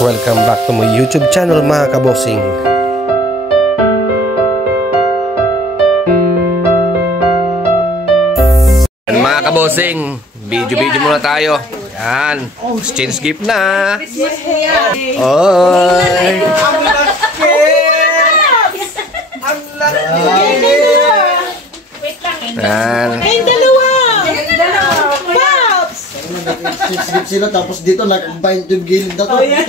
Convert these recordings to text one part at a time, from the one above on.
Welcome back to my YouTube channel mga kabosing. Mga kabosing, video muna tayo. Yan, exchange gift na. Oy! Yan. Ay, dalawa! Pops! Six sila tapos dito nag-bind yung gilid na to. Oo nga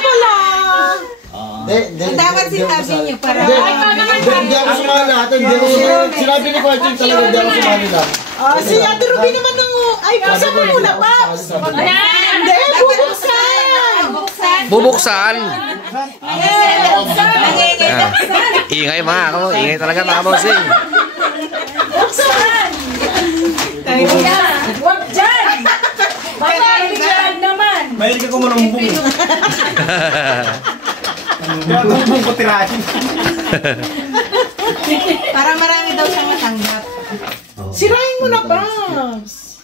pala! Dapat sinabi niyo para... Hindi ako sumali natin. Sinabi ni Kuya talaga hindi ako sumali lang. Si Ate Ruby naman ng... Ay, buksan mo muna, Pops! Hindi, bubuksan! Bubuksan. Ingay mga ako. Ingay talaga mga kabosing. Buksan! Huwag dyan! Bakit dyan naman? Mahilig ako malumbong. Kaya lumbong ko tirahin. Para marami daw siyang matanggap. Sirahin mo na, Pops!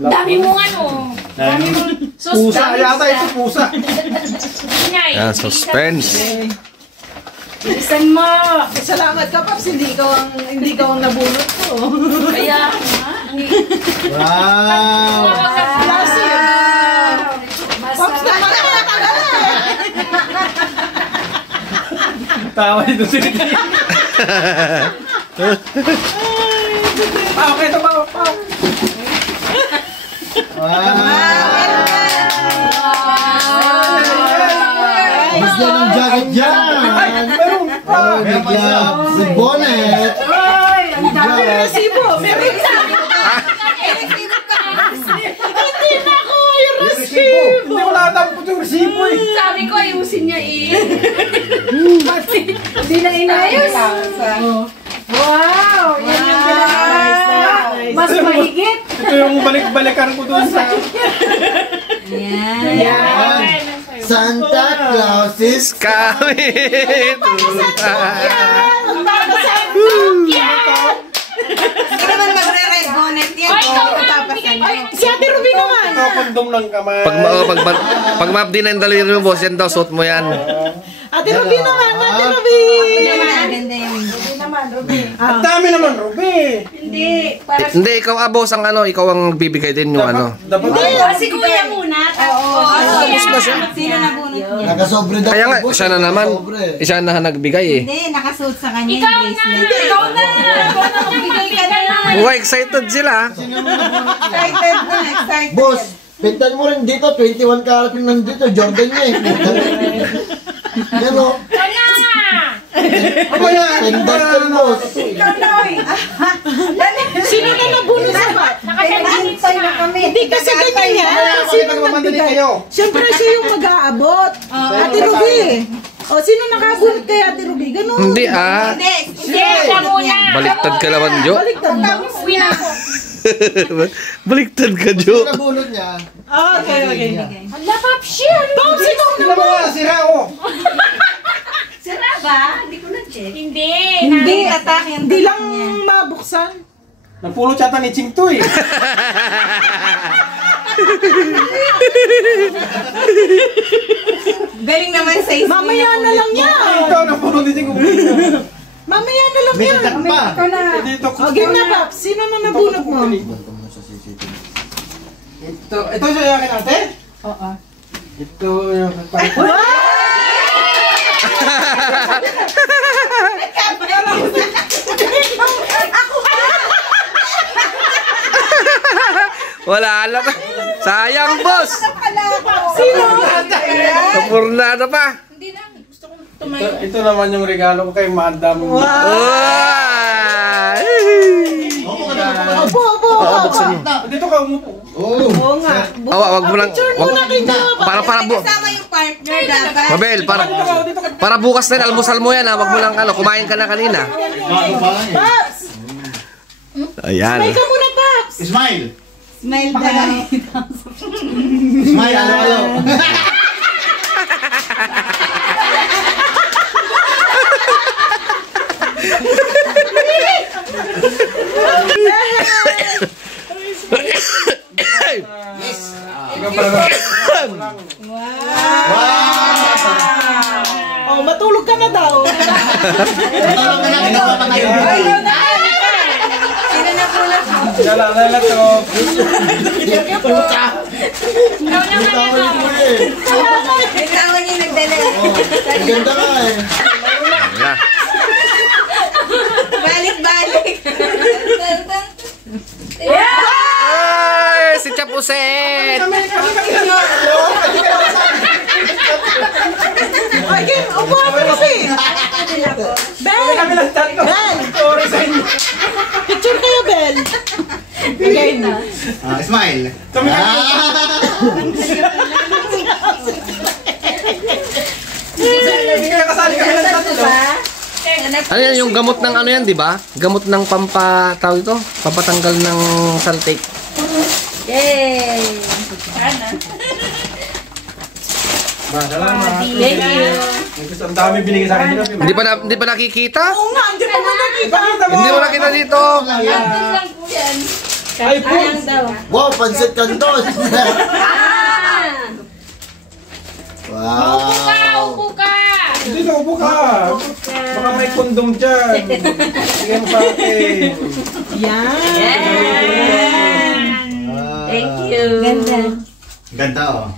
Dami mo ano. Dami mo. Pusa yata ito, pusa. Yan, suspense. Bilisan mo. Salamat ka, Pops. Hindi ikaw ang nabunot ko. Kaya, Wow! Last year. Pops, naman na Tawa dito si Rita. Okay, ito ba? Gusto ng jacket dyan! Meron pa! With bonnet! Ang dami na resibo. Meron isa. Hindi na ko yung resibo. Hindi ko natang po yung resibo eh. sabi ko ayusin niya eh. Hindi na inayos. Wow! Yan yung nice. Mas mahigit. Ito yung balik-balikan ko doon sa... Yan. Santa Claus is Coming to town. Hindi naman magre-red bonnet yan. Ay, ikaw na. Papasan mo. Si Ate Ruby naman. Ito, kondom ng kamay. Pag map din ang daliri mo, boss, yan daw, suot mo yan. Ate Ruby naman. Ate Ruby. Maganda yung... Ang dami naman, Ruby. Hindi. Para Hindi, ikaw boss, ang ano, ikaw ang bibigay din yung ano. Dapat si kuya muna. Tapos na siya. Sino nabunot niya? nakasobre daw. Kaya nga, siya na naman. Nakasobre. Siya na nagbigay eh. Hindi, nakasuot sa kanya yung Ikaw na. bracelet. Ikaw na. Bigay ka na lang. Wow, excited sila. Excited na, excited. Boss, pintan mo rin dito, 21 karat yung nandito, Jordan niya eh. Yan o. Wala. Ano yan? Pintan ka rin, boss. Ikaw na oy. Sino na nabunot sa bat? Nakahintay na kami. Hindi kasi ganyan yan. Sino Magmamandali nagbigay? kayo. Siyempre siya yung mag-aabot. Ate Ruby. O, sino nakabunot kay Ate Ruby? Ganun. Hindi ah. Hindi, Hindi, siya muna. Baliktad ka naman, Jo. Baliktad mo. Uwi na ako. Baliktad ka, Jo. Nabulot niya. Okay. Hala, Papshin. Pops, ikaw Sino ba nga? Sira ako. sira ba? Hindi ko na-check. Hindi. Hindi, atake yung Hindi lang tatak niya. mabuksan. Nagpulot yata ni Ching to eh. Galing naman sa isip. Mamaya na lang yan. Ito, nagpulot ni Ching. Mamaya na lang May yan. tatak pa. Ikaw na. Dito ko. O, game na, Pops. Sino na nabunot mo? Ito siya yung akin ate? Oo. Ito yung parang... Wala na pa. Sayang, boss. Sino? Kapurnada pa. Ito naman yung regalo ko kay Madam. Wow. Opo. Buksan mo. Dito ka umupo. Oo nga. Wag mo lang. Para Kasama yung partner dapat. Mabel, para bukas na almusal mo yan ha. Wag mo lang kumain ka na kanina. Pops! Ayan. May ka muna, Pops! Smile! Smile daw. Smile, alo. Ikaw pala. Oh, matulog ka na daw. Tawag ka na, ginawa pa kayo. Sino na po na? Nalala to. May tawa niya nagdala. Ganda ka eh. Na. Balik-balik. Ay, si Chapuset! Ay, game. Upo ka kasi. Bel. Bel. Picture kayo, Bel. Smile. Ano yan, yung gamot ng ano yan, di ba? Gamot ng tawag ito? Pampatanggal ng saltik. Yay! Thank you. Ang dami binigay sa akin dito. Hindi pa nakikita? Oo nga, hindi pa mo nakita. Hindi mo nakita dito. Nandun lang po yan. Ay, po. Sayang daw. Wow, pansit canton. Wow. Upo ka! Dito, upo ka. Baka may kondom dyan. Sige mo sa akin. Yan. Thank you. Ganda. Ganda oh.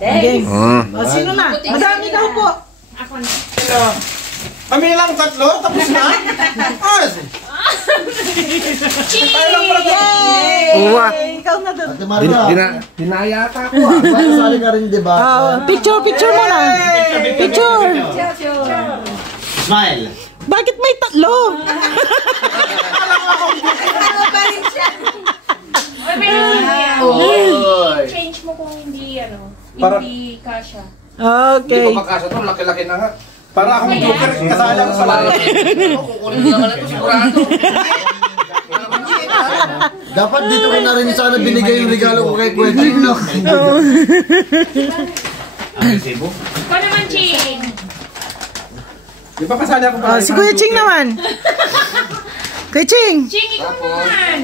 Game. Mm. O, sino na? Madami ka upo. Kami lang tatlo, tapos na. Uwa. Ikaw na doon. Ate Marla, Dinayata ko ah. sali ka rin di ba? Picture mo lang. Picture. Smile. Bakit may tatlo? Ano pa rin siya? Change mo kung hindi, Para- hindi kasha. Okay. Hindi pa makasa to, laki-laki na nga. Para akong joker, kasali ako sa lalo. Kukunin naman ito sigurado. Dapat dito ko na rin sana binigay yung regalo ko kay Kuya Ching, no? Ikaw naman, Ching! Di ba kasali ako para Si Kuya Ching naman. Kuya Ching. Ching, ikaw naman!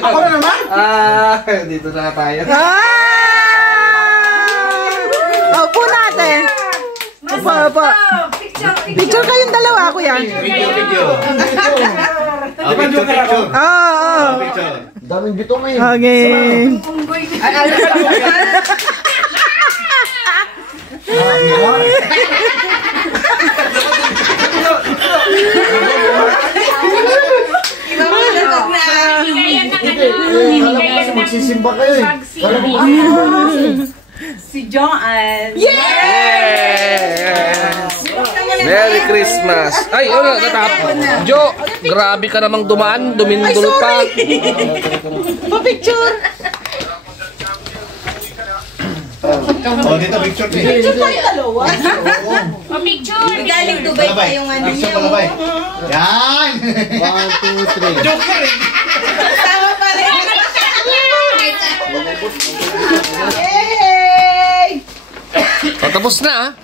Ako na naman? Dito na tayo. Upo natin. Upo. Picture kayong dalawa, Kuya. Video. Di ba joker ako? Oo. Daming bitong eh. Okay. Iba mo labag na. Bigayan ng Hindi, alam ko kasi magsisimba kayo eh. Alam ko Si Joanne. Merry Christmas. Ay, ano, natapos. Jo, grabe ka namang dumaan. Dumindol pa. Pa-picture. Oh, dito picture eh. Picture kayong dalawa. Picture! Galing Dubai pa yung ano Picture niya. palabay. Yan! 1, 2, 3. Joker eh. Tama pa rin. Yay! Tapos na ah.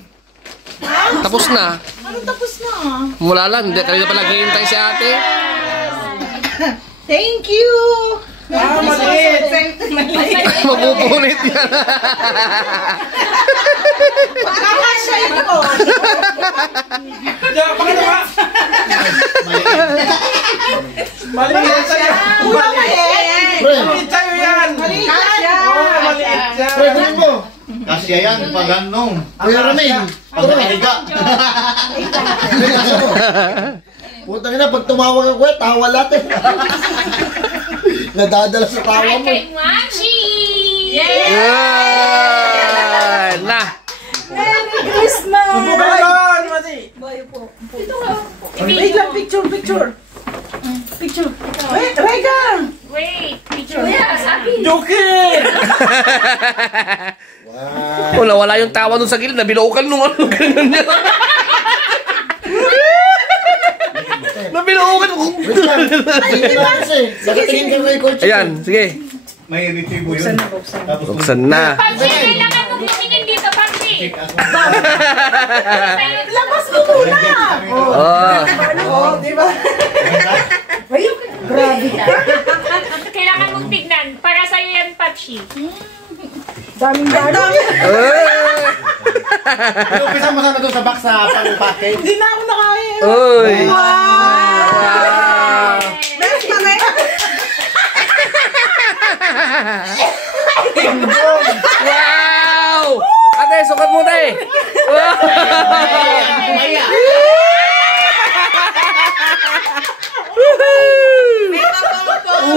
Tapos na. Ano tapos na? Mula lang, hindi kanina pa naghihintay si ate. Thank you. Maliit. Mapupunit yan. Kakasya ito. Diyan, pakita ka. Maliit sa'yo. Kuya maliit. Pre, Maliit sa'yo yan. Maliit. Oo, maliit yan. pre, gunin mo. Kasya yan, pag anong. Kuya Ramin, pag nakahiga. Puta na, pag tumawag ako eh, tawa lahat eh. Nadadala sa tawa Ay, mo. kay Machi! Yan na. Upo ka na doon, Mati. Wait lang, picture. Wait, Rega. Wait, picture. Kuya, sabi. Joker! Wala, wala yung tawa dun sa gilid. Nabilaukan nung ano. Ganun niya. Nabilaukan. Wait lang. Ay, hindi ba kasi? Nakatingin ka kay Coach. Ayan, sige. May retrieve yun. Buksan na. Papsi, kailangan mong tumingin dito, Papsi. Labas mo muna! Oh. Oh, di ba? Ay, grabe ka. Kailangan mong tignan. Para sa'yo yan, Papshi. Daming dami. Inumpisa mo sana doon sa box sa pang-package. Hindi na ako nakain. Uy! Wow! Best pa rin. Wow! Ate, sukat mo tayo!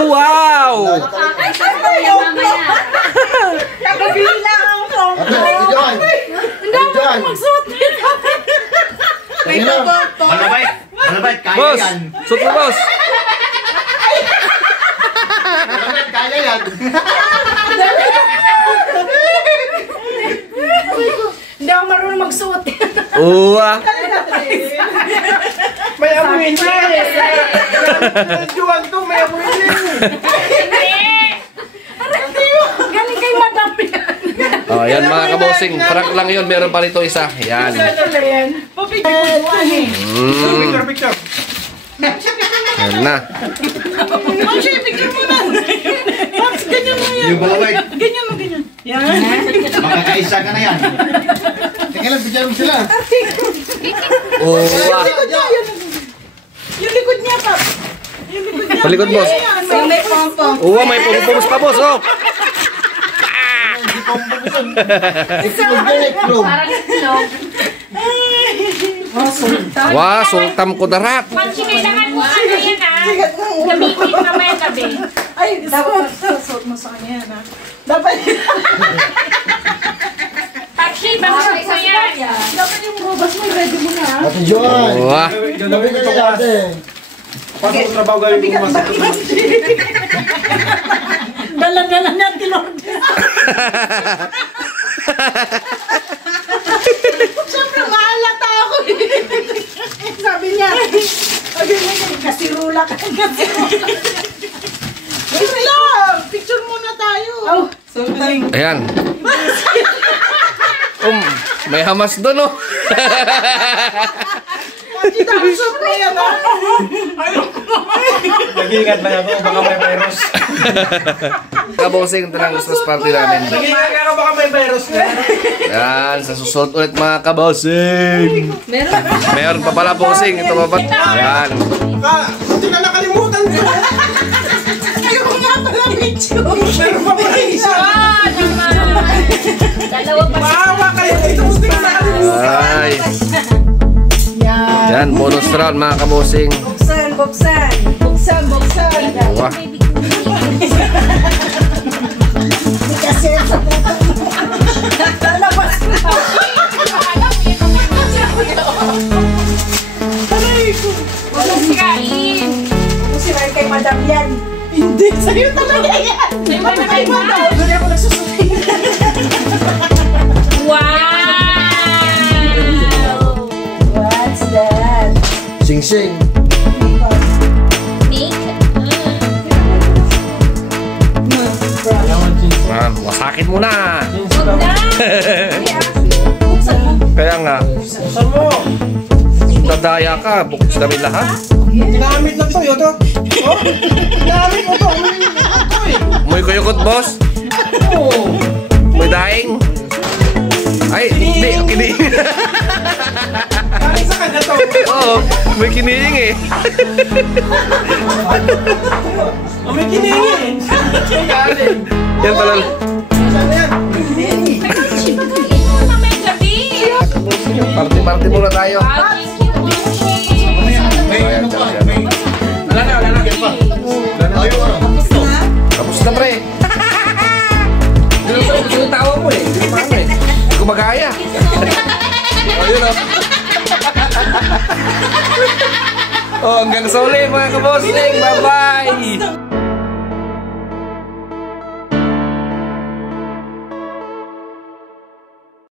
Wow! Ay, sabi ko mamaya. Nakabila ang phone ko. Hindi ako Magsuot nito. May paboto. Malabay, kaya Boss! yan. Suot mo, boss! Malabay, kaya yan. Hindi ako marunong magsuot. Uwa! May amuin na eh. Juwan to, may amuin na Galing kay Madam yan. Oh, yan mga kabosing. Prank lang yun. Meron pa rito isa. Yan. Picture, picture. Yan na. Picture mo na. Max, ganyan mo yan. Yung baway. Ganyan mo, ganyan. Yan. Makakaisa ka na yan. Teka lang, bigyan mo sila. Uwa! Yung likod niya, Pap. Yung likod niya. Palikod, boss. So, may pompong. Uwa, may pumupumus pa, boss. Oh! Iklog yan, iklog. Parang itlog. Wah, sultam ko darat. Papshi, kailangan mo ano yan, ha? Gamitin mamaya gabi. Ay, dapat suot mo sa kanya, ha? Dapat Papshi, bakit mo yan? dapat yung robas mo, ready mo na. Ate Joan. Uwa! Gagawin ko Ito ito ate. pasok ko trabaho gawin ko mas. Dala-dala niya, tinorder. Siyempre, mahalata ako. Sabi niya, kasirula ka. Wait lang, picture muna tayo. Oh, sultan. Ayan. May hamas doon, oh. Kita ko super yan, ha? Nag-iingat lang ako, baka may virus. Kabosing, ito lang Christmas party namin. Nag-iingat ako, baka may virus na. Yan, sa susunod ulit mga kabosing. Meron pa pala bosing. Ito pa ba? Ayan. Hindi na nakalimutan ko. Ayoko nga pala picture. Meron pa pala isa. Dalawa pa. Maawa kayo dito, gusto ko nakalimutan. Ay. Yan. Yan, bonus round mga kabosing. Buksan, buksan. Buksan, buksan. Wah. Kasi sa puto. Lalabas na. Aray ko. Walang sirain. Ano sinabi kay Madam yan? Hindi, sa'yo talaga yan. Sa'yo ba na kay Madam? Doon ako nagsusukin. Wow! What's that? Sing-sing. Masakit mo na. Buksan mo. Kaya nga, Saan mo? dadaya ka. Bukos kami lahat. Ginamit lang to, yun to. Oh, ginamit mo to. May kuyukot, boss. Oo. May daing. Ay, hindi. Kiniing. Galing sa kanya to. Oo, may kiniing eh. Oh, may kiningin. Galing. Yan pala. Saan yan? Papshi, pagkain mo na may gabi. Party-party muna tayo. Wow, thank you, Papshi. May ano pa, may... Wala na, wala na. Tayo ano? Tapos na, pre. Gusto yung tawa mo eh. Hindi mo eh. Hindi ko magaya. Ayun o. Oh, hanggang sa uli mga kabosing. Bye-bye.